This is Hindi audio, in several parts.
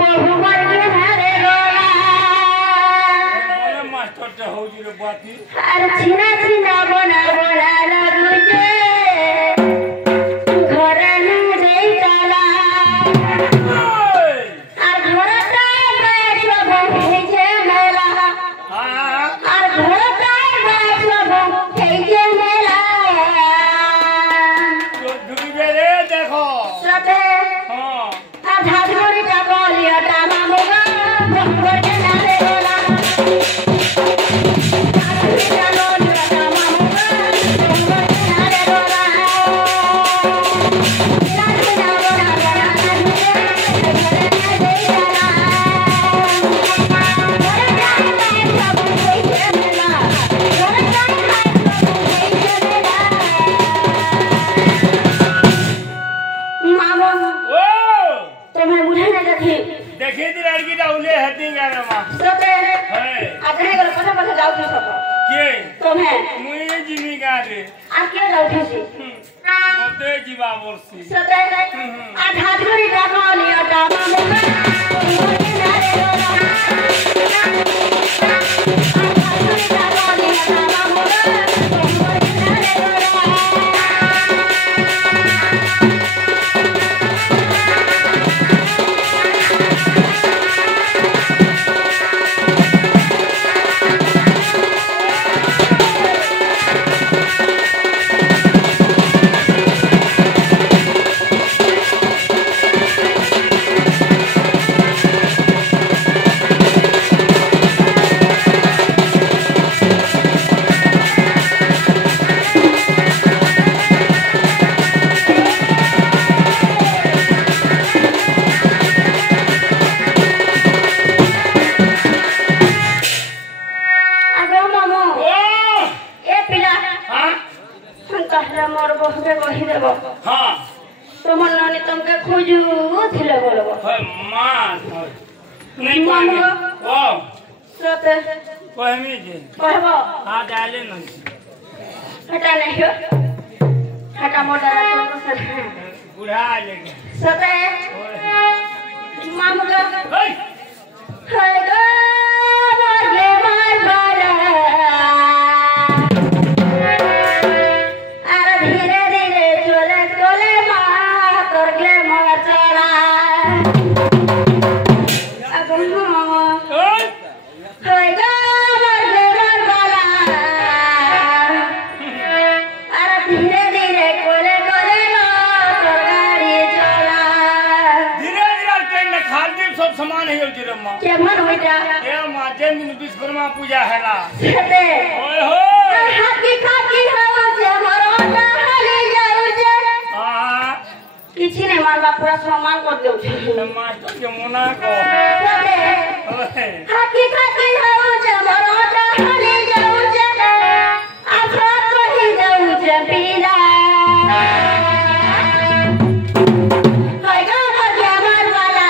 বহুবার ঘরে গোলা মাস্টারটা হউছি রে বাতি আর ছিনা ছিনা বনা বনা লাগুছে ঘরে না দেই তালা আর ঘরটায় বেচব হেজে মেলা আর ঘরটায় বেচব হেজে মেলা ঢুকবে রে দেখো সাথে হ্যাঁ আর ধাজুরিটা বলিয়াটা মামুগা ভঙ্গরে না রে গোলা ধাজুরিটা বলিয়াটা মামুগা ভঙ্গরে না রে গোলা লাজুনা গোনা গোনা লাজুনা ঘরে না দেই তালা ঘরে যাই যাই সব হইছে মেলা ঘরে যাই যাই সব হইছে মেলা মামু ও तुम्हें बुढ़े ना देखी देखी थी लड़की डाउले हती गाना मां सोते है आज नहीं गलो पता पता जाऊ थी सब के तुम्हें मुई जिमी गारे आज क्या जाऊ थी मते जीवा बोलसी सोते आज हाजरी डाको लिया डामा मुका मुके ना रे गोला आज हाजरी डाको लिया डामा मुका मुके ना रे गोला आगो मामू ओ ए पिला हां कहला मोर बहुरे कहि देबो हां तमन ननी तुमके खोजू थिले बोलबो है मां नहीं मामू ओ सोते कहमी जे कहबो हां डाले नहीं हटा नहीं हो हटा मोटा रखो सर बुढ़ा लेके सोते मामू का हे हाय गो बोले मार बाला अरे धीरे धीरे चले चले मां करले मोर चला अब मामा ओए हाय गो बोले मार बाला अरे धीरे धीरे कोले कोले मोर गाड़ी चला धीरे धीरे ट्रेन में खालती सब सामान है उजरे मां के मन होइटा ए मां जैन दिन विश्वकर्मा पूजा हैला सेते ओए हो हाथी खाती हो जे मरोटा हाली जाऊ जे हां किछि नै मार बाप पूरा सम्मान कर देउ छै मास्टर के मुना को सेते ओए हाथी खाती हो जे मरोटा हाली जाऊ जे आफा कहि जाऊ जे पीला हाय गो भगे मार वाला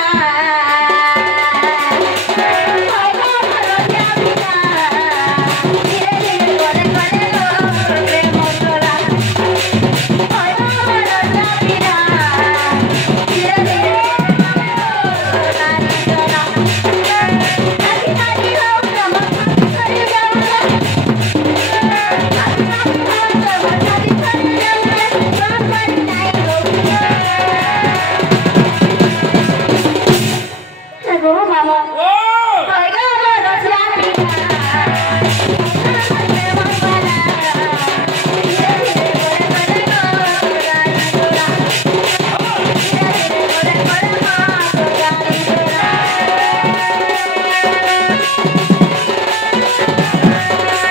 हाय गो भगे पीला धीरे धीरे कोले कोले गो रे मोटला हाय गो भगे पीला धीरे धीरे नानी चला हाथी खाती हो कम कर जाऊला हाथी खाती हो कम कर जाऊला काम कर नहीं हो एगो मामा ओ